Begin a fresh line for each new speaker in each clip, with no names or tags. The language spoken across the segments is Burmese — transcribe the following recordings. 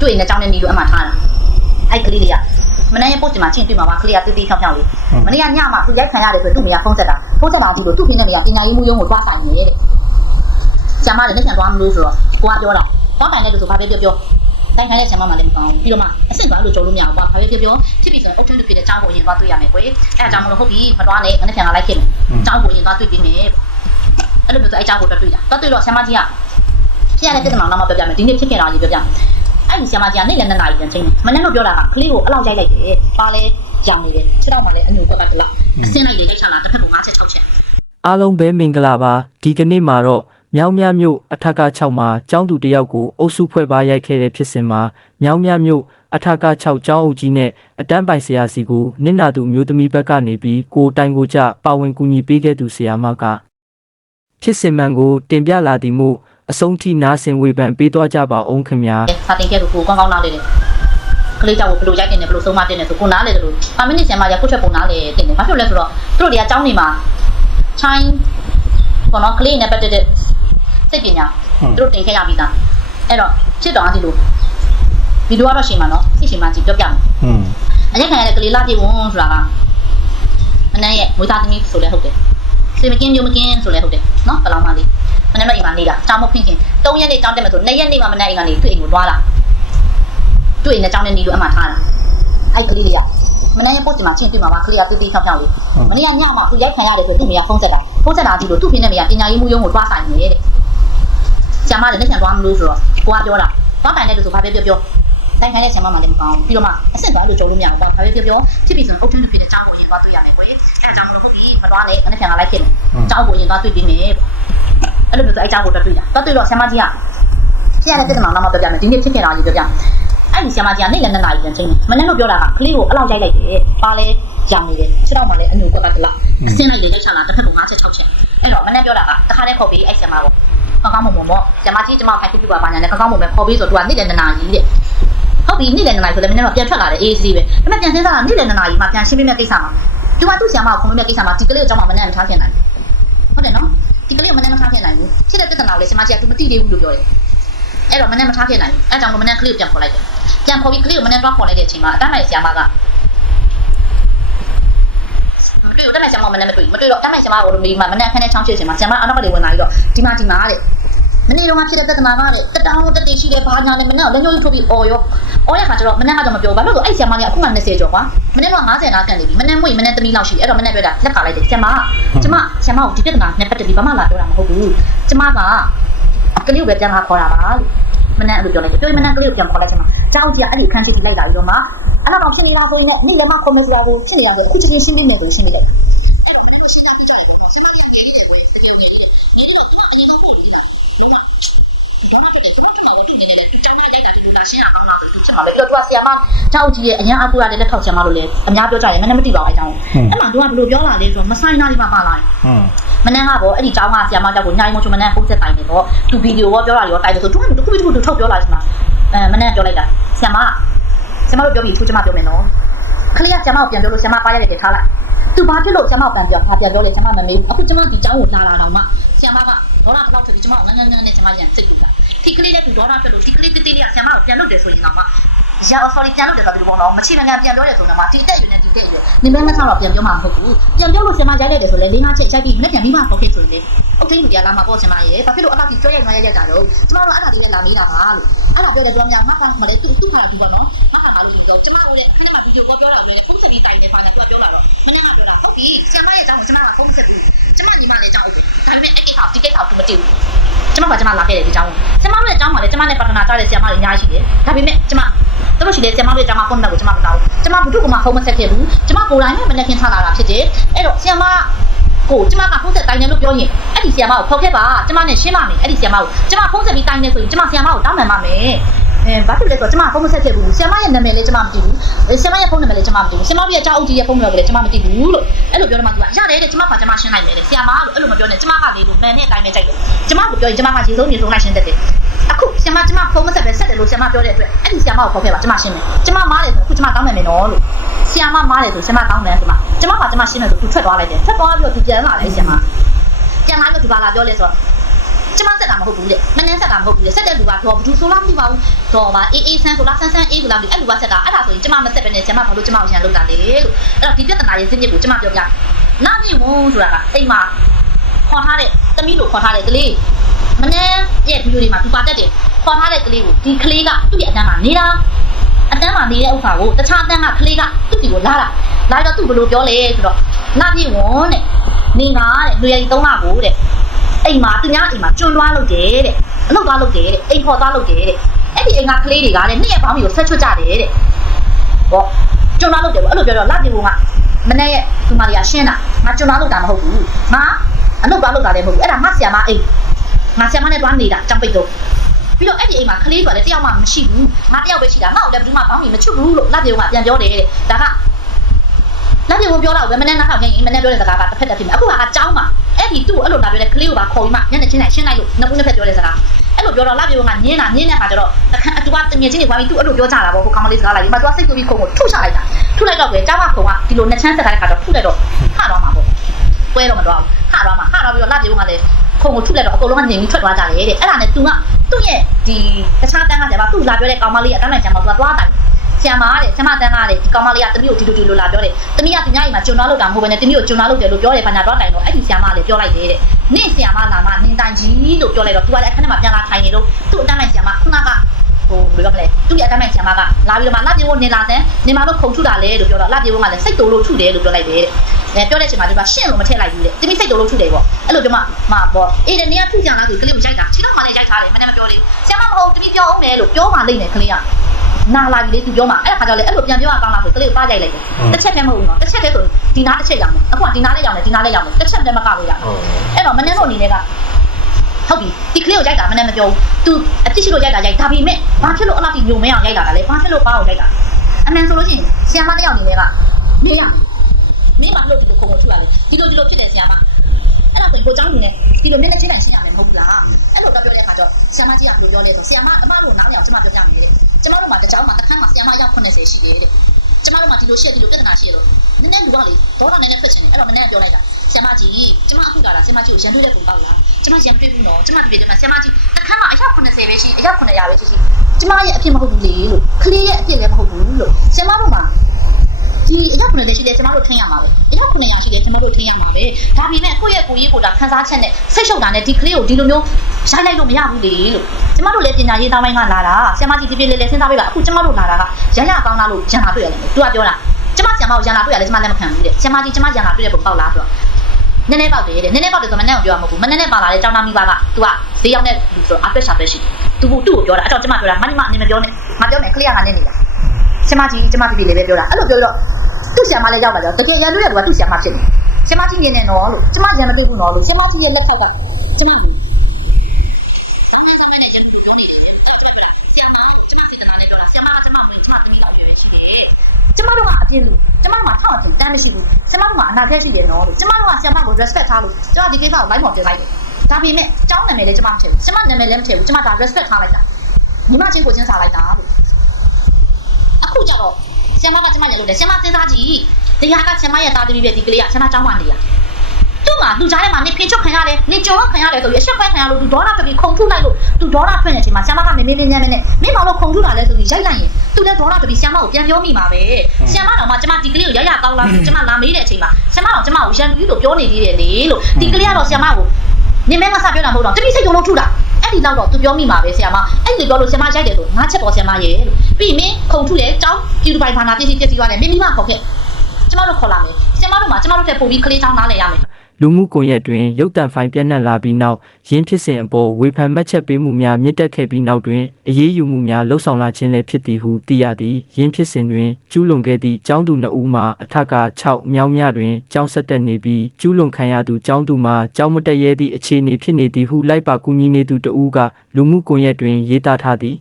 တွေ့နေအကြောင်းနဲ့နေလို့အမှထားတာအဲ့ကလေးလေးကမနေ့ကပို့ချင်မှာချင်းတွေ့မှာပါကလေးကတီးတီးဖြောင်းဖြောင်းလေးမနေ့ကညမှာသူရိုက်ခံရတယ်ဆိုသူ့မိကဖုန်းဆက်တာဖုန်းဆက်တာကြည့်လို့သူ့ဖိနေမိကပညာရေးမှုရုံးကိုသွားဆိုင်နေတဲ့ဆရာမလည်းလက်ခံသွားမလို့ဆိုတော့ကိုကပြောတာသွားဆိုင်တဲ့လူဆိုဘာပဲပြောပြောတိုင်ခိုင်းတဲ့ဆရာမမှလည်းမကောင်းဘူးပြီးတော့မှအဆင့်သွားလို့ကြုံလို့မရဘူးကွာဘာပဲပြောပြောဖြစ်ပြီးဆိုရင်အုတ်ထွန်းတစ်ဖြစ်တဲ့အကြောင်းကိုရင်သွားတွေ့ရမယ်ကွယ်အဲအကြောင်းမလို့ဟုတ်ပြီမသွားနဲ့ငါနဲ့ဆရာကလိုက်ခဲ့မယ်အကြောင်းကိုရင်သွားတွေ့ပြီးမယ်အဲ့လိုမျိုးဆိုအဲအကြောင်းကိုတွေ့တွေ့တာသွားတွေ့တော့ဆရာမကြီးကဖြစ်ရတဲ့ပြဿနာတော့မပြောပြမယ်ဒီနေ့ဖြစ်ခဲ့တာကြီးပြောပြမယ် အဲ့ဒီဆရာမကြီးကနေလည်းနှစ်နာရီပြန်ချိန်တယ်မနေ့ကပြောတာကကလေးကိုအလောက်ရိုက်လိုက်တယ်ပါလဲရောင်နေတယ်ခြေတော့မှလည်းအညူကွက်ကတလားအဆင့်လိုက်လေးရိုက်ချလာတစ်ဖက်က5ချက်6ချက်
အားလုံးပဲမင်္ဂလာပါဒီကနေ့မှာတော့မြောင်းမြမြို့အထက်က6မှာကျောင်းသူတယောက်ကိုအုပ်စုဖွဲ့ပါရိုက်ခဲ့တဲ့ဖြစ်စဉ်မှာမြောင်းမြမြို့အထက်က6ကျောင်းအုပ်ကြီးနဲ့အတန်းပိုင်ဆရာစီကိုနင့်နာသူမျိုးသမီးဘက်ကနေပြီးကိုတိုင်ကိုကြပါဝင်ကူညီပေးခဲ့သူဆရာမကဖြစ်စဉ်မှန်ကိုတင်ပြလာသည်မို့ အဆုံးထိနားဆင်ဝေဖန်ပေးသွားကြပါအောင်ခင်ဗျာ
စာတင်ခဲ့လို့ကိုကောင်းကောင်းနားလေတယ်ကလေးကြောင့်ဘယ်လိုရိုက်တင်တယ်ဘယ်လိုဆုံးမတင်တယ်ဆိုကိုနားလေတယ်လို့5မိနစ်ဆရာမကြီးကိုချက်ပုံနားလေတင်တယ်ဘာဖြစ်လို့လဲဆိုတော့သူတို့တွေကအကြောင်းနေမှာ time ဘောနော်ကလေးနဲ့ပတ်သက်တဲ့စိတ်ပညာသူတို့တင်ခဲ့ရပြီးသားအဲ့တော့ဖြစ်တော့အဒီလိုဗီဒီယိုကတော့ရှင်မှာနော်သိရှင်မှာကြည့်ပြောပြမယ်
อืม
အရက်ခံရတဲ့ကလေးလာပြေဝန်ဆိုတာကမနက်ရဲ့မွေးသားသမီးဆိုလဲဟုတ်တယ်စေမကင်းမျိုးမကင်းဆိုလဲဟုတ်တယ်နော်ဘယ်လောက်မှလေး မနက်တော့အိမ်မှာနေတာတောင်းမဖွင့်ခင်၃ရက်နေ့တောင်းတက်မယ်ဆို၂ရက်နေ့မှမနက်အိမ်ကနေသူ့အိမ်ကိုသွားလာတွေ့နေအကြောင်းနဲ့နေလို့အမှထားတာအဲ့ကလေးလေးကမနက်ရပို့ချင်မှာချင်းတွေ့မှာပါကလေးကတီးတီးဖြောင်းဖြောင်းလေးမနေ့ကညမှာသူရိုက်ခံရတယ်ဆိုသူ့မိကဖုန်းဆက်တာဖုန်းဆက်တာကြည့်လို့သူ့ဖိနေမိကပညာရေးမှုရုံးကိုသွားဆိုင်နေတဲ့ဆရာမလည်းလက်ခံသွားမလို့ဆိုတော့ကိုကပြောတာသွားတိုင်တဲ့လူဆိုဘာပဲပြောပြောတိုင်ခိုင်းတဲ့ဆရာမမှလည်းမကောင်းဘူးပြီးတော့မှအဆင့်သွားလို့ကြုံလို့မရဘူးဘာပဲပြောပြောဖြစ်ပြီးဆိုရင်အုတ်ထင်းတစ်ဖြစ်တဲ့အကြောင်းကိုရင်သွားတွေ့ရမယ်ကွယ်အဲအကြောင်းမလို့ဟုတ်ပြီမသွားနဲ့ငါနဲ့ဆရာကလိုက်ခဲ့မယ်အကြောင်းကိုရင်သွားတွေ့ပြီးမယ် အဲ့လိုမျိုးဆိုအဲအကြောင်းကိုတွေ့တွေ့တာသွားတွေ့တော့ဆရာမကြီးကဖြစ်ရတဲ့ပြဿနာတော့မပြောပြမယ်ဒီနေ့ဖြစ်ခဲ့တာကြီးပြောပြမယ်အဲ့ဒီဆရာမကြီးကနေလည်းနှစ်နာရီပြန်ချိန်တယ်မနေ့ကပြောတာကကလေးကိုအလောက်ရိုက်လိုက်တယ်ပါလဲရောင်နေတယ်ခြေတော့မှလည်းအညူကွက်ကတလားအစင်းလိုက်လေရိုက်ချလာတစ်ဖက်က5ချက်6ချက်အဲ့တော့မနေ့ပြောတာကတခါတည်းခေါ်ပြီးအဲ့ဆရာမကိုကောင်းကောင်းမွန်မွန်ပေါ့ဆရာမကြီးကျမခိုင်ပြပြပါပါညာနဲ့ကောင်းကောင်းမွန်မွန်ခေါ်ပြီးဆိုတော့သူကနေ့လည်းနှစ်နာရီတဲ့ဟုတ်ပြီနေ့လည်းနှစ်နာရီဆိုလည်းမနေ့ကပြန်ထွက်လာတယ်အေးစီးပဲဒါပေမဲ့ပြန်စင်းစားတာနေ့လည်းနှစ်နာရီမှပြန်ရှင်းပေးမဲ့ကိစ္စမှာသူကသူ့ဆရာမကိုခေါ်ပေးမဲ့ကိစ္စမှာဒီကလေးကိုကြောင်းမှမနေ့ကထားခင်နိုင်ဟုတ်တယ်နော် ဒီကလေးကိုမနေ့မထားခင်နိုင်ဘူးဖြစ်တဲ့ပြဿနာကိုလည်းဆရာမကြီးကသူမသိသေးဘူးလို့ပြောတယ်အဲ့တော့မနေ့မထားခင်နိုင်ဘူးအဲ့ကြောင့်မနေ့ကလေးကိုပြန်ခေါ်လိုက်တယ်ပြန်ခေါ်ပြီးကလေးကိုမနေ့တော့ခေါ်လိုက်တဲ့အချိန်မှာအတန်းနိုင်ဆရာမကမတွေ့တော့တက်လိုက်ဆရာမမနေ့မတွေ့မတွေ့တော့တက်လိုက်ဆရာမကိုလိုမေးမှမနေ့ခန်းနဲ့ချောင်းချစ်ဆရာမဆရာမအနောက်ကလေးဝင်လာပြီးတော့ဒီမှာဒီမှာတဲ့ မနေ့တော့မှဖြစ်တဲ့ပြဿနာကတဲ့တက်တောင်းတက်တေရှိတဲ့ဘာညာနဲ့မနေ့ကလည်းညှို့ထိုးပြီးအော်ရောအော်ရခါကျတော့မနေ့ကတော့မပြောဘာလို့လဲအဲ့ဆရာမလေးအခုမှ20ကျော်ကွာမနေ့က50နားကန်နေပြီမနေ့မွေမနေ့သမီးလောက်ရှိအဲ့တော့မနေ့တွေ့တာလက်ခါလိုက်တယ်ဆရာမကျမဆရာမကိုဒီပြဿနာနဲ့ပတ်သက်ပြီးဘာမှလာပြောတာမဟုတ်ဘူးကျမကကလေးကိုပဲပြန်လာခေါ်တာပါလို့မနေ့အဲ့လိုပြောလိုက်တယ်ပြောရင်မနေ့ကလေးကိုပြန်ခေါ်လိုက်ချင်မှာကြောက်ကြီးကအဲ့ဒီအခန်းရှိကြီးလိုက်လာပြီးတော့မှအဲ့တော့ဖြစ်နေတာဆိုရင်လည်းနေ့လည်းမခေါ်မယ်ဆိုတာကိုဖြစ်နေတာဆိုအခုချင်းချင်းရှင်းပြမယ်ဆိုရှင်းပြလိုက်အဲ့တော့မနေ့ကရှင်းတာပြကြတယ်ပေါ့ဆရာမကကြေးတယ်ပဲကြေးဝင်တယ်ဒီတော့တော့အရင်ကပို့ပြီးတာလုံးဝဘာမှဖြစ်တယ်ဘာမှမဟုတ်ဘူးတူနေတယ်ကျောင်းသားတိုက်တာတူတာရှင်းအောင်လားဆိုသူဖြစ်မှာပဲပြီးတော့ သူကဆရာမကြောက်ကြီးရဲ့အရင်အကူရတဲ့လက်ထောက်ဆရာမလို့လေအများပြောကြတယ်မနေ့မသိပါဘူးအဲကြောင့်အဲ့မှာသူကဘယ်လိုပြောလာလဲဆိုတော့မဆိုင်နာလေးမှပါလာတယ်
อืม
မနန်းကပေါ့အဲ့ဒီကျောင်းကဆရာမကြောက်ကိုညိုင်းမချုံမနန်းပုံစံတိုင်နေတော့သူဗီဒီယိုရောပြောတာရောတိုင်တယ်ဆိုသူကတခုတခုသူထုတ်ပြောလာချင်မှာအဲမနန်းပြောလိုက်တာဆရာမဆရာမတို့ပြောပြီးသူကျမပြောမယ်နော်ခလေးကဆရာမကိုပြန်ပြောလို့ဆရာမပါရတယ်တင်ထားလိုက်သူဘာဖြစ်လို့ဆရာမကိုပြန်ပြောဘာပြန်ပြောလဲဆရာမမမေးဘူးအခုကျမဒီကျောင်းကိုလာလာတော့မှဆရာမကဒေါနာတော့ထွက်ပြီးကျမကိုငန်းငန်းငန်းနဲ့ဆရာမပြန်စိတ်ကူတာဒီကလေးနဲ့သူဒေါနာထွက်လို့ဒီကလေးတိတိလေးကဆရာမကိုပြန်လုပ်တယ်ဆိုရင်တော့မှ ရာ sorry ပြန်လုပ်တယ်ဆိုပြီးပေါ့နော်မချီမငံပြန်ပြောတယ်ဆိုတော့မှဒီတက်ယူနေဒီတက်ယူနေမန်းမဆောက်တော့ပြန်ပြောမှာမဟုတ်ဘူးပြန်ပြောလို့ဆရာမရိုက်လိုက်တယ်ဆိုလဲလေးငါချက်ရိုက်ပြီးလက်ပြန်ပြီးမှပေါ့ခဲ့ဆိုရင်လေအုတ်သိန်းလူပြလာမှာပေါ့ဆရာမရေဘာဖြစ်လို့အကကြီးကြောက်ရိုက်သွားရိုက်ရကြတော့ကျမတို့အဲ့ဒါလေးနဲ့လာမေးတာပါလို့အဲ့ဒါပြောတယ်ပြောများငါကမလဲသူ့သူ့ခါသူပေါ့နော်ငါကဘာလို့မပြောကျမတို့လည်းခဏမှဗီဒီယိုကောပြောတာကိုလည်းပုံစံပြီးတိုင်နေပါနဲ့သူကပြောလာတော့မနေ့ကပြောတာဟုတ်ပြီဆရာမရဲ့အကြောင်းကိုကျမကပုံစံဘူးကျမညီမလည်းအကြောင်းဟုတ်ဒါပေမဲ့အဲ့ကိစ္စဒီကိစ္စကိုမတည်ဘူးကျမကကျမလာခဲ့တယ်ဒီအကြောင်းကိုကျမတို့ရဲ့အကြောင်းမှာလည်းကျမနဲ့ပါတနာကြတဲ့ဆရာမတွေအများကြီးရှိတယ်ဒါပေမဲ့ကျမ တို့ရှိတဲ့ဆရာမတွေအကြောင်းကပုံမှန်ကိုကျမမတောင်းဘူးကျမဘူးကမှဖုံးမဆက်ခဲ့ဘူးကျမကိုယ်တိုင်နဲ့မနေ့ကထလာတာဖြစ်တယ်အဲ့တော့ဆရာမကိုကျမကဖုံးဆက်တိုင်းတယ်လို့ပြောရင်အဲ့ဒီဆရာမကိုဖောက်ခဲ့ပါကျမနဲ့ရှင်းပါမယ်အဲ့ဒီဆရာမကိုကျမဖုံးဆက်ပြီးတိုင်းတယ်ဆိုရင်ကျမဆရာမကိုတောင်းပန်ပါမယ် အဲဘာဖြစ်လဲဆိုတော့ကျမဖုံးမဆက်ခဲ့ဘူးဆရာမရဲ့နာမည်လည်းကျမမသိဘူးဆရာမရဲ့ဖုန်းနံပါတ်လည်းကျမမသိဘူးဆရာမရဲ့အကြောင်းအုပ်ကြီးရဲ့ဖုန်းနံပါတ်လည်းကျမမသိဘူးလို့အဲ့လိုပြောတော့မှသူကရတယ်တဲ့ကျမကကျမရှင်းနိုင်မယ်တဲ့ဆရာမလို့အဲ့လိုမပြောနဲ့ကျမကလေလို့မန်နဲ့အတိုင်းပဲကြိုက်တယ်ကျမကိုပြောရင်ကျမကရေဆုံးနေဆုံးလိုက်ရှင်းတတ်တယ်အခုဆရာမကျမဖုန်းမဆက်ပဲဆက်တယ်လို့ဆရာမပြောတဲ့အတွက်အဲ့ဒီဆရာမကိုခေါ်ခဲ့ပါကျမရှင်းမယ်ကျမမားတယ်ဆိုအခုကျမတောင်းမယ်မယ်နော်လို့ဆရာမမားတယ်ဆိုဆရာမတောင်းတယ်ဆိုမှကျမကကျမရှင်းမယ်ဆိုသူထွက်သွားလိုက်တယ်ထွက်သွားပြီးတော့သူပြန်လာတယ်ဆရာမပြန်လာပြီးတော့ဒီပါလာပြောလဲဆိုတော့ ကျမဆက်တာမဟုတ်ဘူးလေမနှမ်းဆက်တာမဟုတ်ဘူးလေဆက်တဲ့လူကတော့ဘူးဆိုလားမသိပါဘူးတော့ပါအေးအေးဆန်းဆိုလားဆန်းဆန်းအေးဆိုလားမသိအဲ့လူကဆက်တာအဲ့ဒါဆိုရင်ကျမမဆက်ပဲနဲ့ကျမဘာလို့ကျမကိုရန်လုပ်တာလဲလို့အဲ့တော့ဒီပြဿနာရဲ့ဇင်းမြစ်ကိုကျမပြောပြနာမြင့်ဝန်းဆိုတာကအိမ်မှာခေါ်ထားတဲ့သမီးလို့ခေါ်ထားတဲ့ကလေးမနှမ်းရဲ့ဗီဒီယိုတွေမှာသူပါတက်တယ်ခေါ်ထားတဲ့ကလေးကိုဒီကလေးကသူ့ရဲ့အတန်းမှာနေတာအတန်းမှာနေတဲ့ဥစ္စာကိုတခြားအတန်းကကလေးကသူ့စီကိုလာတာလာတော့သူ့ဘယ်လိုပြောလဲဆိုတော့နာမြင့်ဝန်းတဲ့နေငါတဲ့လူရည်သုံးလကိုတဲ့ အိမ်မှာသူများအိမ်မှာကျွန်းသွားလုပ်တယ်တဲ့အလုပ်သွားလုပ်တယ်တဲ့အိမ်ခေါ်သွားလုပ်တယ်တဲ့အဲ့ဒီအိမ်ကကလေးတွေကတဲ့နှစ်ရက်ပေါင်းပြီးကိုဆက်ချွတ်ကြတယ်တဲ့ဟောကျွန်းသွားလုပ်တယ်ပေါ့အဲ့လိုပြောတော့လာပြေကမနေ့ရဲ့သူမလေးကရှင်းတာငါကျွန်းသွားလုပ်တာမဟုတ်ဘူးငါအလုပ်သွားလုပ်တာလည်းမဟုတ်ဘူးအဲ့ဒါငါဆီယမအိမ်ငါဆီယမနဲ့တွားနေတာကြောင်ပိတ်တော့ပြီးတော့အဲ့ဒီအိမ်မှာကလေးတွေကလည်းတယောက်မှမရှိဘူးငါတယောက်ပဲရှိတာငါ့ကိုလည်းဘယ်သူမှပေါင်းပြီးမချွတ်ဘူးလို့လာပြေကပြန်ပြောတယ်တဲ့ဒါကလက်ပြေဝင်ပြောတော့ဘယ်မနဲ့နားထောင်ရင်မနဲ့ပြောတဲ့စကားကတစ်ဖက်တစ်ဖြစ်မယ်အခုကအကြောင်းမှာ အဲ့ဒီသူ့ကိုအဲ့လိုလာပြောတဲ့ကလေးကိုပါခေါ်ပြီးမှညနေချင်းတိုင်းရှင်းလိုက်လို့နှစ်ဦးနှစ်ဖက်ပြောတဲ့စကားအဲ့လိုပြောတော့လက်ပြေဝင်ကညင်းတာညင်းတဲ့ခါကျတော့တခါအတူကတငယ်ချင်းတွေဝိုင်းပြီးသူ့အဲ့လိုပြောကြတာပေါ့ဟိုကောင်မလေးစကားလိုက်ဒီမှာသူကစိတ်ကူပြီးခုံကိုထုချလိုက်တာထုလိုက်တော့ပဲကျောင်းကခုံကဒီလိုနှစ်ချမ်းဆက်ထားတဲ့ခါကျတော့ထုလိုက်တော့ခတော့မှာပေါ့ပွဲတော့မတော့ဘူးခတော့မှာခတော့ပြီးတော့လက်ပြေဝင်ကလည်းခုံကိုထုလိုက်တော့အကုန်လုံးကနေပြီးထွက်သွားကြတယ်တဲ့အဲ့ဒါနဲ့သူကသူ့ရဲ့ဒီတခြားတန်းကကျပါသူ့လာပြောတဲ့ကောင်မလေးအတန်းလိုက်ကျမ်းမှာသူကသွားတယ် ဆရာမတဲ့ဆရာမတန်းကတဲ့ဒီကောင်မလေးကတမီးကိုဒီလိုဒီလိုလာပြောတယ်တမီးကသူများအိမ်မှာကျွန်းသွားလို့တာမဟုတ်ဘဲနဲ့တမီးကိုကျွန်းသွားလို့တယ်လို့ပြောတယ်ဘာညာတော့တိုင်တော့အဲ့ဒီဆရာမလည်းပြောလိုက်တယ်တဲ့နင့်ဆရာမလာမနင်တိုင်ကြီးလို့ပြောလိုက်တော့သူကလည်းအခန်းထဲမှာပြန်လာထိုင်နေလို့သူ့အတန်းလိုက်ဆရာမခုနက ဟိုဘယ်လိုပြောမလဲသူ့ရဲ့အတန်းလိုက်ဆရာမကလာပြီးတော့မှလာပြေဖို့နေလာတဲ့နေမှာတော့ခုံထုတာလေလို့ပြောတော့လာပြေဖို့ကလည်းစိတ်တိုးလို့ထုတယ်လို့ပြောလိုက်တယ်တဲ့ပြောတဲ့အချိန်မှာဒီမှာရှင့်လို့မထည့်လိုက်ဘူးတဲ့တမီးစိတ်တိုးလို့ထုတယ်ပေါ့အဲ့လိုပြောမှမှာပေါ့အေးတဲ့နေရာထုကြလားဆိုကလေးကိုရိုက်တာခြေတော့မှလည်းရိုက်ထားတယ်မနေ့မပြောသေးဘူးဆရာမမဟုတ်တမီးပြောအောင်မယ်လို့ပြောမှလိမ့်မယ်ကလေးကနာလာပြီလေသူပြောမှာအဲ့ဒါခါကျတော့လေအဲ့လိုပြန်ပြောရကောင်းလားဆိုကလေးကိုပါကြိုက်လိုက်တယ်တစ်ချက်တည်းမဟုတ်ဘူးနော်တစ်ချက်တည်းဆိုဒီနားတစ်ချက်ရောင်းတယ်အခုကဒီနားလေးရောင်းတယ်ဒီနားလေးရောင်းတယ်တစ်ချက်တည်းမကလို့ရတယ်အဲ့တော့မနေ့ကအနေနဲ့က ဟုတ်ပြီဒီကလေးကိုရိုက်တာမနဲ့မပြောဘူး तू အဖြစ်ရှိလို့ရိုက်တာရိုက်ဒါပေမဲ့ဘာဖြစ်လို့အဲ့လောက်ထိညုံမဲအောင်ရိုက်တာလဲဘာဖြစ်လို့ပါအောင်ရိုက်တာအမှန်ဆိုလို့ရှိရင်ဆီယမတစ်ယောက်နေလဲကမင်းရမင်းမလို့ဒီလိုခုံကိုထွက်ရလေဒီလိုဒီလိုဖြစ်တယ်ဆီယမအဲ့တော့ကိုကျောင်းနေနဲ့ဒီလိုမျက်နှာချင်းတန်ရှင်းရမယ်မဟုတ်ဘူးလားအဲ့လိုကပြောတဲ့အခါကျတော့ဆီယမကြီးကလိုပြောလဲဆိုဆီယမအမလို့နားမရအောင်ကျမပြောပြနေတယ်ကျမတို့မှာတကြောင်မှာတစ်ခန်းမှာဆီယမရောက်80ရှိတယ်တဲ့ကျမတို့မှာဒီလိုရှိရဒီလိုပြဿနာရှိရတော့နည်းနည်းလူကလေဒေါသနဲ့နဲ့ဖက်ချင်တယ်အဲ့တော့မနေ့ကပြောလိုက်တာဆီယမကြီးကျမအခုကလားဆီယမကြီးကိုရန်တွေ့တဲ့ပုံပေါက်လား ကျမရန်တွေ့ဘူးနော်ကျမဒီနေ့ကျမဆီယမကြီးတစ်ခါမှာအယောက်80ပဲရှိအယောက်900ပဲရှိရှိကျမရဲ့အဖြစ်မဟုတ်ဘူးလေလို့ကလေးရဲ့အဖြစ်လည်းမဟုတ်ဘူးလို့ဆီယမတို့မှာဒီအယောက်90ရှိတယ်ကျမတို့ထင်ရမှာပဲအယောက်900ရှိတယ်ကျမတို့ထင်ရမှာပဲဒါပေမဲ့ကိုယ့်ရဲ့ကိုယ်ရေးကိုယ်တာခန်းစားချက်နဲ့စိတ်ရှုပ်တာနဲ့ဒီကလေးကိုဒီလိုမျိုးရိုက်လိုက်လို့မရဘူးလေလို့ကျမတို့လည်းပညာရေးသားပိုင်းကလာတာဆရာမကြီးပြပြလေးလေးစဉ်းစားပေးပါအခုကျမတို့လာတာကရရကောင်းလားလို့ရန်လာတွေ့ရတယ်သူကပြောတာကျမဆရာမကိုရန်လာတွေ့ရလဲကျမလည်းမခံဘူးတဲ့ဆရာမကြီးကျမရန်လာတွေ့တဲ့ပုံပေါက်လားဆိုတော့ နည်းနည်းပေါက်တယ်တဲ့နည်းနည်းပေါက်တယ်ဆိုမနဲ့ကိုပြောမှာမဟုတ်ဘူးမနဲ့နဲ့ပါလာတဲ့ကျောင်းသားမိဘက तू ကဈေးရောက်တဲ့လူဆိုတော့အပက်ရှာပက်ရှိတယ် तू ကသူ့ကိုပြောတာအဲ့တော့ကျမပြောတာမနမအနေမပြောနဲ့မပြောနဲ့ကလေးကငါနဲ့နေတာဆရာမကြီးကျမပြပြလေးပဲပြောတာအဲ့လိုပြောတော့သူ့ဆရာမလည်းရောက်လာတော့တကယ်ရန်တွေ့တဲ့သူကသူ့ဆရာမဖြစ်နေဆရာမကြီးနေနေနော်လို့ကျမရန်မသိဘူးနော်လို့ဆရာမကြီးရဲ့လက်ဖက်ကကျမဆောင်းလိုက်ဆောင်းလိုက်နဲ့ကျန်ကိုပြောနေတယ်အဲ့တော့ကျမပြောတာဆရာမကျမစေတနာနဲ့ပြောတာဆရာမကကျမမလို့ကျမသမီးကောက်ပြပဲရှိတယ်ကျမတို့ကအပြင်းလူကျမတို့ကထောက်အထင်တန်းမရှိဘူး ကျမတို့ကအနာဂတ်ရှိတယ်နော်လို့ကျမတို့ကဆရာမကို respect ထားလို့ကျမဒီကိစ္စကို live ပေါ်တင်လိုက်တယ်ဒါပေမဲ့ကျောင်းနာမည်လည်းကျမမထည့်ဘူးကျမနာမည်လည်းမထည့်ဘူးကျမဒါ respect ထားလိုက်တာညီမချင်းကိုချင်းစားလိုက်တာလို့အခုကျတော့ဆရာမကကျမလည်းလို့လေဆရာမစဉ်းစားကြည့်ဒီဟာကဆရာမရဲ့သားသမီးပဲဒီကလေးကဆရာမကျောင်းမှာနေရ သူ့မှာလူကြားထဲမှာနေဖင်ချုပ်ခံရတယ်နေကြုံတော့ခံရတယ်ဆိုပြီးအရှက်ခွဲခံရလို့သူဒေါနာပြပြီးခုံထုလိုက်လို့သူဒေါနာဖွင့်တဲ့အချိန်မှာဆ iam မကမေမေမင်းညမ်းမင်းနဲ့မင်းမောင်လို့ခုံထုတာလဲဆိုပြီးရိုက်လိုက်ရင်သူလည်းဒေါနာပြပြီးဆ iam မကိုပြန်ပြောမိမှာပဲဆ iam မတော်မှကျမဒီကလေးကိုရရကောင်းလားဆိုကျမလာမေးတဲ့အချိန်မှာဆ iam မတော်ကျမကိုရန်လူလို့ပြောနေသေးတယ်လေလို့ဒီကလေးကတော့ဆ iam မကိုနေမဲမဆပြောတာမဟုတ်တော့တတိစိတ်ကြုံလို့ထုတာအဲ့ဒီတော့တော့သူပြောမိမှာပဲဆ iam မအဲ့ဒီပြောလို့ဆ iam မရိုက်တယ်လို့ငါချက်ပေါ်ဆ iam မရဲ့လို့ပြီးမင်းခုံထုတယ်ကြောင်းကျူတူပိုင်ဘာနာပြည့်စည်ပြည့်စည်သွားတယ်မင်းမိမခေါ်ခဲ့ကျမတို့ခေါ်လာမယ်ဆ iam မတို့မှာကျမတို့တက်ပို့ပြီးကလေးချောင်းနားလဲရမယ်
လူမှုကွန်ရက်တွင်ရုပ်တံဖိုင်ပြန့်နှံ့လာပြီးနောက်ရင်းဖြစ်စဉ်အပေါ်ဝေဖန်မှတ်ချက်ပေးမှုများမြင့်တက်ခဲ့ပြီးနောက်တွင်အရေးယူမှုများလှုံ့ဆော်လာခြင်းလည်းဖြစ်သည်ဟုသိရသည်ရင်းဖြစ်စဉ်တွင်ကျူးလွန်ခဲ့သည့်ကျောင်းသူနှစ်ဦးမှအထက်က6မြောင်းမြတွင်ကျောင်းဆက်တက်နေပြီးကျူးလွန်ခံရသူကျောင်းသူမှကျောင်းမတက်ရဲသည့်အခြေအနေဖြစ်နေသည်ဟုလိုက်ပါကူညီနေသူတဦးကလူမှုကွန်ရက်တွင်ရေးသားထားသည်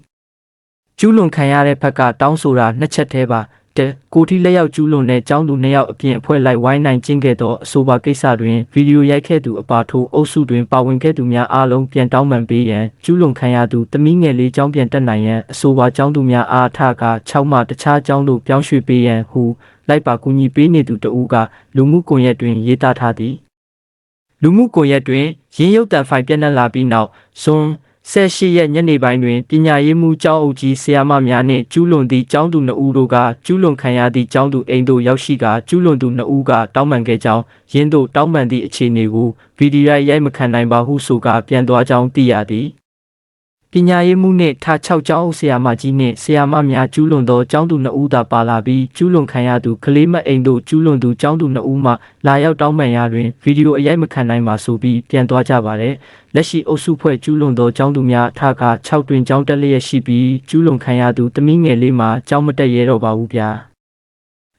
ကျူးလွန်ခံရတဲ့ဘက်ကတောင်းဆိုတာနှစ်ချက်သေးပါ တဲကိုထီလက်ရောက်ကျူးလွန်တဲ့ကျောင်းသူနှစ်ယောက်အပြင်အဖွဲ့လိုက်ဝိုင်းနိုင်ခြင်းခဲ့သောအဆိုပါကိစ္စတွင်ဗီဒီယိုရိုက်ခဲ့သူအပါထိုးအုပ်စုတွင်ပါဝင်ခဲ့သူများအားလုံးပြန်တောင်းပန်ပေးရန်ကျူးလွန်ခံရသူတမိငယ်လေးကျောင်းပြန်တက်နိုင်ရန်အဆိုပါကျောင်းသူများအားထက6မှတခြားကျောင်းသို့ပြောင်းရွှေ့ပေးရန်ဟုလိုက်ပါကူညီပေးနေသူတဦးကလူမှုကွန်ရက်တွင်ရေးသားထားသည်လူမှုကွန်ရက်တွင်ရင်းရုပ်တံဖိုင်ပြန့်နှံ့လာပြီးနောက်ဇွန် 18ရက်ညနေပိုင်းတွင်ပညာရေးမှူးကျောင်းအုပ်ကြီးဆရာမများနှင့်ကျူးလွန်သည့်ကျောင်းသူ2ဦးတို့ကကျူးလွန်ခံရသည့်ကျောင်းသူအိမ်သို့ရောက်ရှိကာကျူးလွန်သူ2ဦးကတောင်းပန်ခဲ့ကြောင်းရင်းတို့တောင်းပန်သည့်အခြေအနေကိုဗီဒီယိုရိုက်မခံနိုင်ပါဟုဆိုကာပြန်သွားကြောင်းသိရသည် ပညာရေးမှုနှင့်ထား6ကျောင်းအုပ်ဆရာမကြီးနှင့်ဆရာမများကျူးလွန်သောကျောင်းသူ2ဦးသာပါလာပြီးကျူးလွန်ခံရသူကလေးမအိမ်တို့ကျူးလွန်သူကျောင်းသူ2ဦးမှလာရောက်တောင်းပန်ရာတွင်ဗီဒီယိုအရိုက်မခံနိုင်ပါဆိုပြီးပြန်သွားကြပါသည်လက်ရှိအုပ်စုဖွဲ့ကျူးလွန်သောကျောင်းသူများအထက6တွင်ကျောင်းတက်လျက်ရှိပြီးကျူးလွန်ခံရသူတမီးငယ်လေးမှကျောင်းမတက်ရဲတော့ပါဘူးဗျာ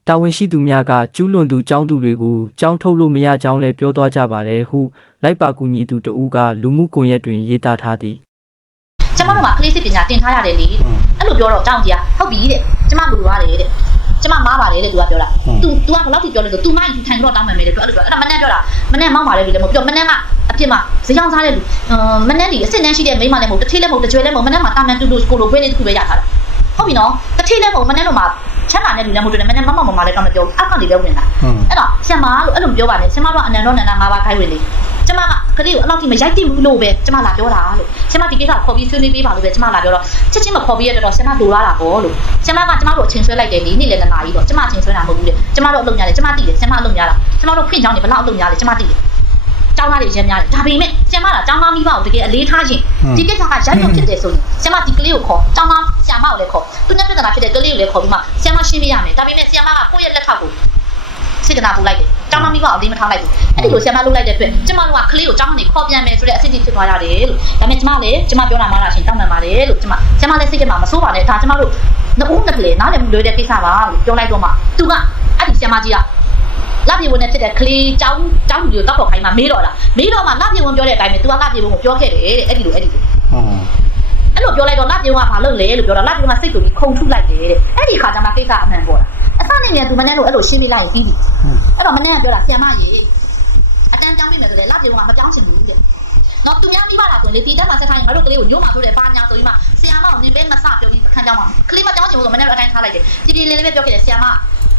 တာဝန်ရှိသူများကကျူးလွန်သူကျောင်းသူတွေကိုကျောင်းထုတ်လို့မရကြောင်းလည်းပြောသွားကြပါတယ်ဟုလိုက်ပါကူညီသူတဦးကလူမှုကွန်ရက်တွင်ရေးသားထားသည်
ကျမတို့မှာကလေးစစ်ပညာတင်ထားရတယ်လေအဲ့လိုပြောတော့ကြောင်းကြီးကဟုတ်ပြီတဲ့ကျမလူရတယ်တဲ့ကျမမားပါတယ်တဲ့ तू ကပြောတာ तू तू ကဘယ်လောက်ထိပြောလဲဆို तू မိုင်းထိုင်တော့တောင်းမှန်မယ်တဲ့ तू အဲ့လိုပြောအဲ့ဒါမနဲ့ပြောတာမနဲ့မောက်ပါလေလူလည်းမဟုတ်ပြောမနဲ့ကအပြစ်မှာဇေယောင်းစားတဲ့လူမနဲ့ဒီအစ်စ်တန်းရှိတဲ့မိန်းမလည်းမဟုတ်တစ်ထေးလည်းမဟုတ်တစ်ကြွယ်လည်းမဟုတ်မနဲ့မှာတာမန်တူတူကိုလိုခွေးလေးတစ်ခုပဲရထားတာ ဟုတ်ပြီနော်တစ်ထေးလည်းမဟုတ်မနဲ့တော့မှာချမ်းသာတဲ့လူလည်းမဟုတ်တယ်မနဲ့မမမမလည်းတော့မပြောဘူးအောက်ကနေပဲဝင်တာ
ဟုတ်
အဲ့တော့ဆရာမလို့အဲ့လိုပြောပါနဲ့ဆရာမတော့အနန္တောနန္ဒ၅ပါးခိုင်းဝင်လေကျမကကလေးကိုအဲ့လောက်ထိမရိုက်တိဘူးလို့ပဲကျမလာပြောတာလို့ဆရာမဒီကိစ္စခေါ်ပြီးဆွေးနွေးပေးပါလို့ပဲကျမလာပြောတော့ချက်ချင်းမခေါ်ပြီးရတော့ဆရာမလိုလာတာပေါ့လို့ဆရာမကကျမတို့အချင်းဆွဲလိုက်တယ်ဒီနေ့လည်းနှစ်နာရီတော့ကျမအချင်းဆွဲတာမဟုတ်ဘူးလေကျမတို့အလုပ်များတယ်ကျမသိတယ်ဆရာမအလုပ်များတာကျမတို့ဖွင့်ချောင်းနေဘလောက်အလုပ်များလဲကျမသိတယ် ကျောင်းသားတွေရမ်းများတယ်ဒါပေမဲ့ဆရာမကကျောင်းသားမိဘကိုတကယ်အလေးထားခြင်းဒီကိစ္စကရိုက်ရုံဖြစ်တယ်ဆိုရင်ဆရာမဒီကလေးကိုခေါ်ကျောင်းသားဆရာမကိုလည်းခေါ်သူနဲ့ပြဿနာဖြစ်တဲ့ကလေးကိုလည်းခေါ်ပြီးမှဆရာမရှင်းပြရမယ်ဒါပေမဲ့ဆရာမကကိုယ့်ရဲ့လက်ထောက်ကိုစေတနာပူလိုက်တယ်ကျောင်းသားမိဘကိုအလေးမထားလိုက်ဘူးအဲ့ဒီလိုဆရာမလုပ်လိုက်တဲ့အတွက်ကျမတို့ကကလေးကိုကျောင်းကနေခေါ်ပြန်မယ်ဆိုတဲ့အဆင့်ကြီးဖြစ်သွားရတယ်လို့ဒါပေမဲ့ကျမလည်းကျမပြောတာမှလားရှင်တောင်းပန်ပါတယ်လို့ကျမကျမလည်းစိတ်ထဲမှာမစိုးပါနဲ့ဒါကျမတို့နှစ်ဦးနှစ်ကလေးနားလည်မှုလွယ်တဲ့ကိစ္စပါလို့ပြောလိုက်တော့မှသူကအဲ့ဒီဆရာမကြီးက လပြေဝင်နဲ့ဖြစ်တဲ့ကလေးကျောင်းကျောင်းလူတွေကိုတောက်ပေါ်ခိုင်းမှမေးတော့တာမေးတော့မှလပြေဝင်ပြောတဲ့အတိုင်းပဲ तू ကလပြေဝင်ကိုပြောခဲ့တယ်တဲ့အဲ့ဒီလိုအဲ့ဒီလို
ဟုတ်
အဲ့လိုပြောလိုက်တော့လပြေဝင်ကဘာလုပ်လဲလို့ပြောတော့လပြေဝင်ကစိတ်တူပြီးခုန်ထုလိုက်တယ်တဲ့အဲ့ဒီခါကျမှကိစ္စအမှန်ပေါ်တာအစနေနဲ့ तू မနဲ့လို့အဲ့လိုရှင်းပြလိုက်ရင်ပြီးပြီအဲ့တော့မနေ့ကပြောတာဆီယမရေအတန်းပြောင်းပေးမယ်ဆိုလေလောက်ပြေကမပြောင်းချင်ဘူးတဲ့။တော့သူများမိဘလားဆိုလေတီတက်မှာဆက်ထားရင်ငါတို့ကလေးကိုညို့မှာဆိုတယ်ပါညာဆိုပြီးမှဆီယမကိုနင်ပဲမစပြောပြီးခန်းကြောင်းမှာကလေးမပြောင်းချင်ဘူးဆိုမနေ့ကအတိုင်းထားလိုက်တယ်။တီတီလေးလေးပဲပြောခဲ့တယ်ဆီယမ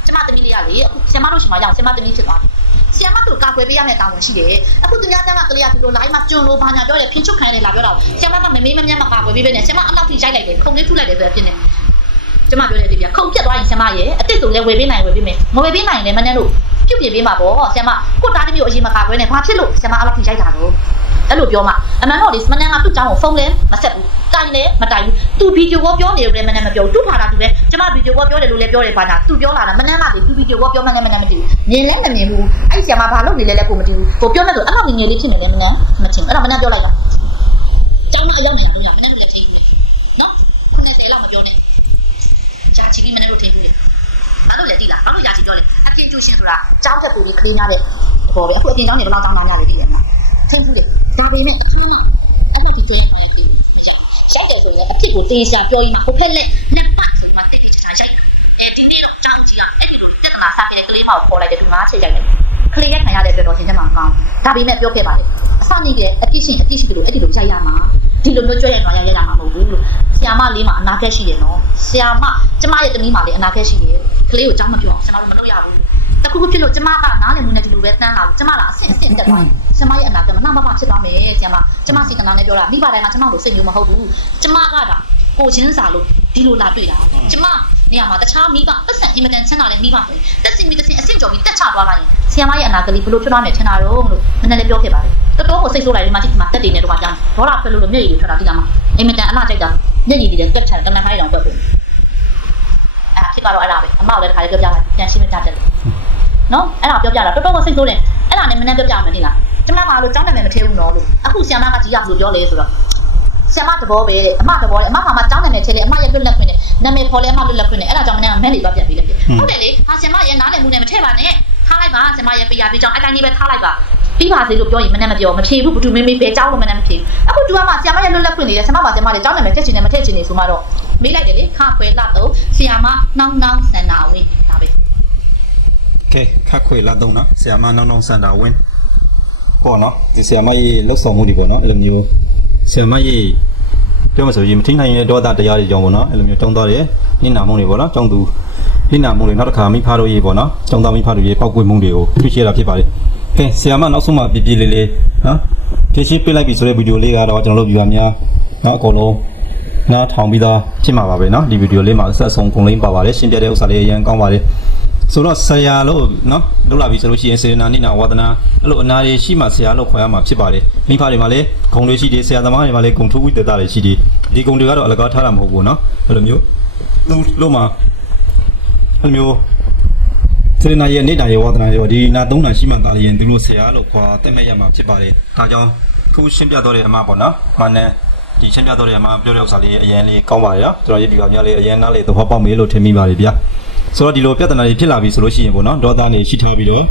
ကျမသမီးလေးကလေအခု ဆီယမတို့ရှင်မရောက်ဆီယမသမီးဖြစ်သွားတယ်ဆီယမတို့ကာကွယ်ပေးရမယ့်တာဝန်ရှိတယ်အခုသူများတမ်းကကလေးကသူတို့ live မှာကျွန်လိုဘာညာပြောတယ်ဖင်ချွတ်ခံရတယ်လာပြောတာဆီယမကမမေးမမြတ်မကာကွယ်ပေးပဲနဲ့ဆီယမအနောက်ထိရိုက်လိုက်တယ်ခုံလေးထုလိုက်တယ်ဆိုတဲ့အဖြစ်နဲ့ကျမပြောတဲ့တိပြခုံပြက်သွားရင်ဆီယမရဲ့အစ်စ်ဆိုလဲဝယ်ပေးနိုင်ဝယ်ပေးမယ်မဝယ်ပေးနိုင်လည်းမနဲ့လို့ပြုတ်ပြပေးမှာပေါ့ဆီယမကိုတားတမျိုးအရင်မကာကွယ်နဲ့ဘာဖြစ်လို့ဆီယမအနောက်ထိရိုက်တာတော့အဲ့လိုပြောမှအမှန်တော့ဒီမနက်ကသူ့အကြောင်းကိုဖုန်းလဲမဆက်ဘူး တိုင်လဲမတိုင်ဘူးသူဗီဒီယိုကောပြောနေလို့လည်းမနဲ့မပြောဘူးသူထားတာသူပဲကျမဗီဒီယိုကောပြောတယ်လို့လည်းပြောတယ်ဘာသာသူပြောလာတာမနဲ့မှလေသူဗီဒီယိုကောပြောမှလည်းမနဲ့မသိဘူးမြင်လဲမမြင်ဘူးအဲ့ဆရာမဘာလုပ်နေလဲလဲကိုမသိဘူးကိုပြောမဲ့ဆိုအဲ့လောက်ငငယ်လေးဖြစ်နေလဲမနဲ့မချင်းအဲ့တော့မနဲ့ပြောလိုက်တာကျောင်းမအရောက်နေတာလုံးရမနဲ့တို့လည်းထိဘူးနော်90လောက်မပြောနဲ့ကြာချီပြီးမနဲ့တို့ထိဘူးဘာလို့လဲတိလားဘာလို့ကြာချီပြောလဲအပြင်ကျူရှင်ဆိုတာကျောင်းတက်ပြီးခလေးနာတဲ့ပေါ်ပဲအခုအပြင်ကျောင်းနေတော့ကျောင်းသားများတွေတိတယ်မလားထင်ဘူးလေဒါပေမဲ့အချင်းအဲ့လိုဒီကျင်းမှန်ပြီ ချက်တယ်ဆိုရင်အဖြစ်ကိုတင်းရှာပြောရင်မှဟိုဖက်လက်နှစ်ပတ်ဆိုမှတိတ်တိတ်ချာချာရိုက်အဲဒီနေ့တော့ကြောင်းကြီးကအဲ့ဒီလိုတက်တနာစားပြတဲ့ကလေးမကိုခေါ်လိုက်တယ်သူငါးချက်ရိုက်တယ်ခလေးရက်ခံရတဲ့အတွက်တော့ရှင်ချက်မှမကောင်းဒါပေမဲ့ပြောခဲ့ပါလေအစနေကအပြစ်ရှင်အပြစ်ရှိတယ်လို့အဲ့ဒီလိုရိုက်ရမှာဒီလိုမျိုးကြွရရင်တော့ရိုက်ရမှာမဟုတ်ဘူးလို့ဆီယာမလေးမှာအနာဂတ်ရှိတယ်နော်ဆီယာမကျမရဲ့တမီးမှာလည်းအနာဂတ်ရှိတယ်ကလေးကိုကြောင်းမပြောအောင်ကျွန်တော်တို့မလုပ်ရဘူး တခုခုဖြစ်လို့ကျမကနားလည်မှုနဲ့ဒီလိုပဲတန်းလာလို့ကျမကအဆင့်အဆင့်တက်သွားရင်ကျမရဲ့အနာဂတ်မနှမမဖြစ်သွားမယ်ဆရာမကျမစီကနာနဲ့ပြောတာမိဘတိုင်းကကျမကိုစိတ်မျိုးမဟုတ်ဘူးကျမကဒါကိုချင်းစာလို့ဒီလိုလာတွေ့တာကျမနေရာမှာတခြားမိဘပတ်စံအင်မတန်ချမ်းသာတဲ့မိဘဆိုရင်တက်စီမီတက်စီအဆင့်ကျော်ပြီးတက်ချသွားလိုက်ရင်ဆရာမရဲ့အနာဂတ်လေးဘယ်လိုဖြစ်သွားမယ်ထင်တာတော့လို့မနေ့လည်းပြောခဲ့ပါတယ်တော်တော်ကိုစိတ်ဆိုးလိုက်ဒီမှာကြည့်ဒီမှာတက်တည်နေတော့ကကြောင်းဒေါ်လာဖက်လို့လို့မျက်ရည်တွေထွက်တာဒီကမှာအင်မတန်အလားကြိုက်တာမျက်ရည်တွေတက်ချတယ်တနင်္လာနေ့တောင်ပတ်ပြီအဲ့ဖြစ်သွားတော့အဲ့ဒါပဲအမောက်လည်းတစ်ခါလေးပြောပြလိုက်ပြန်ရှင်းမကြတယ် နော်အဲ့ဒါပြောပြတာတော်တော်ကိုစိတ်ဆိုးတယ်အဲ့ဒါနဲ့မနေ့ပြောပြမယ်ဒီလားကျမကလို့ကြောင်းနာမည်မထည့်ဘူးနော်လို့အခုဆီယမကကြီးရဘယ်လိုပြောလဲဆိုတော့ဆီယမတဘောပဲတဲ့အမတဘောတဲ့အမကမှကြောင်းနာမည်ထည့်လေအမရဲ့လွတ်လပ်ခွင့်နဲ့နာမည်ခေါ်လေအမလွတ်လပ်ခွင့်နဲ့အဲ့ဒါကြောင့်မနေ့ကမက်လေးသွားပြန်ပြီးလိုက်တယ်ဟုတ်တယ်လေဟာဆီယမရဲ့နားလည်မှုနဲ့မထည့်ပါနဲ့ထားလိုက်ပါဆီယမရဲ့ပြရပြီးကြောင်းအတိုင်းကြီးပဲထားလိုက်ပါပြီးပါစေလို့ပြောရင်မနဲ့မပြောမဖြေဘူးဘသူမေးမေးပဲကြောင်းလို့မနဲ့မဖြေအခု तू ကမှဆီယမရဲ့လွတ်လပ်ခွင့်နေတယ်ဆီယမပါဆီယမလည်းကြောင်းနာမည်ထည့်ချင်တယ်မထည့်ချင်နေဆိုမှတော့မေးလိုက်တယ်လေခါခွဲလာတော့ဆီယမနှောင်းနှောင်းစန္ဒာဝင်းဒါပဲ
ကဲခက်ခွေလာတော့နော်ဆီယမနောင်နောင်စန္ဒာဝင်းပေါ့နော်ဒီဆီယမကြီးလှုပ်ဆောင်မှုတွေပေါ့နော်အဲ့လိုမျိုးဆီယမကြီးပြောမှဆိုရင်မထိနိုင်တဲ့ဒေါသတရားတွေကြောင့်ပေါ့နော်အဲ့လိုမျိုးတုံးသွားတယ်ညနာမှုတွေပေါ့နော်ကြောင့်သူညနာမှုတွေနောက်တစ်ခါမိဖတို့ရေးပေါ့နော်ကြောင့်သားမိဖတို့ရေးပောက်ကွေးမှုတွေကိုတွေ့ရှိရတာဖြစ်ပါတယ်ကဲဆရာမနောက်ဆုံးမှပြပြလေးလေးနော်ဖြည့်ရှင်းပြလိုက်ပြီဆိုတဲ့ဗီဒီယိုလေးကတော့ကျွန်တော်တို့ viewer များနော်အကုန်လုံးနားထောင်ပြီးသားဖြစ်မှာပါပဲနော်ဒီဗီဒီယိုလေးမှာဆက်ဆုံးကုန်လိမ့်ပါပါတယ်ရှင်းပြတဲ့ဥစ္စာလေးအရင်ကောင်းပါတယ် ဆိုတော့ဆရာလို့နော်လောက်လာပြီဆိုလို့ရှိရင်စေရနာနိနာဝါဒနာအဲ့လိုအနာရီရှိမှဆရာလို့ခေါ်ရမှာဖြစ်ပါတယ်မိဖတွေမှာလည်းဂုံတွေရှိတယ်ဆရာသမားတွေမှာလည်းဂုံထူးဝိတ္တတာတွေရှိတယ်ဒီဂုံတွေကတော့အလကားထားတာမဟုတ်ဘူးနော်အဲ့လိုမျိုးသူလို့မှာအဲ့လိုမျိုးစေရနာရဲ့နိနာရဲ့ဝါဒနာရဲ့ဒီနာသုံးနာရှိမှတာရင်သူတို့ဆရာလို့ခေါ်တက်မဲ့ရမှာဖြစ်ပါတယ်ဒါကြောင့်ခုရှင်းပြတော့တဲ့အမှားပေါ့နော်မနက်ဒီရှင်းပြတော့တဲ့အမှားပြောတဲ့ဥစ္စာလေးအရင်လေးကောင်းပါရဲ့ကျွန်တော်ရေးပြပါများလေးအရင်နားလေးသဘောပေါက်မေးလို့ထင်မိပါတယ်ဗျာ ဆိုတော့ဒီလိုပြဿနာတွေဖြစ်လာပြီဆိုလို့ရှိရင်ပေါ့နော်ဒေါသနေရှိထားပြီးတော့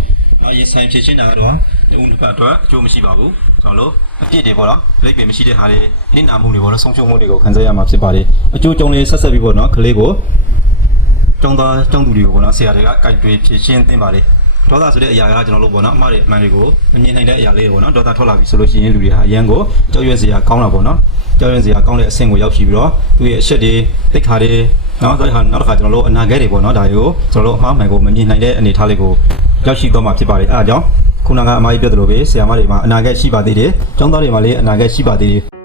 အရင်ဆိုင်ဖြစ်ရှင်းတာကတော့တူတစ်ဖက်အတွက်အကျိုးမရှိပါဘူးကျွန်တော်တို့အပြစ်တွေပေါ့နော်လိပ်ပင်မရှိတဲ့ဟာတွေနိနာမှုတွေပေါ့နော်ဆုံးရှုံးမှုတွေကိုခံစားရမှာဖြစ်ပါတယ်အကျိုးကြုံလေးဆက်ဆက်ပြီးပေါ့နော်ကလေးကိုကျောင်းသားကျောင်းသူတွေကိုပေါ့နော်ဆရာတွေကကြိုက်တွေဖြစ်ရှင်းသင်ပါတယ်ဒေါသဆိုတဲ့အရာကကျွန်တော်တို့ပေါ့နော်အမှားတွေအမှန်တွေကိုမမြင်နိုင်တဲ့အရာလေးတွေပေါ့နော်ဒေါသထွက်လာပြီဆိုလို့ရှိရင်လူတွေဟာအရန်ကိုကြောက်ရွံ့စရာကောင်းတာပေါ့နော်ကြောက်ရွံ့စရာကောင်းတဲ့အဆင့်ကိုရောက်ရှိပြီးတော့သူရဲ့အချက်တွေတိတ်ခါတွေ နောက်ဆိုဟာနောက်တစ်ခါကျွန်တော်တို့အနာဂတ်တွေပေါ့နော်ဒါတွေကိုကျွန်တော်တို့အမှားမှန်ကိုမမြင်နိုင်တဲ့အနေအထားလေးကိုရောက်ရှိတော့မှာဖြစ်ပါတယ်အဲဒါကြောင့်ခုနကအမကြီးပြောသလိုပဲဆရာမတွေမှာအနာဂတ်ရှိပါသေးတယ်ကျောင်းသားတွေမှာလည်းအနာဂတ်ရှိပါသေးတယ်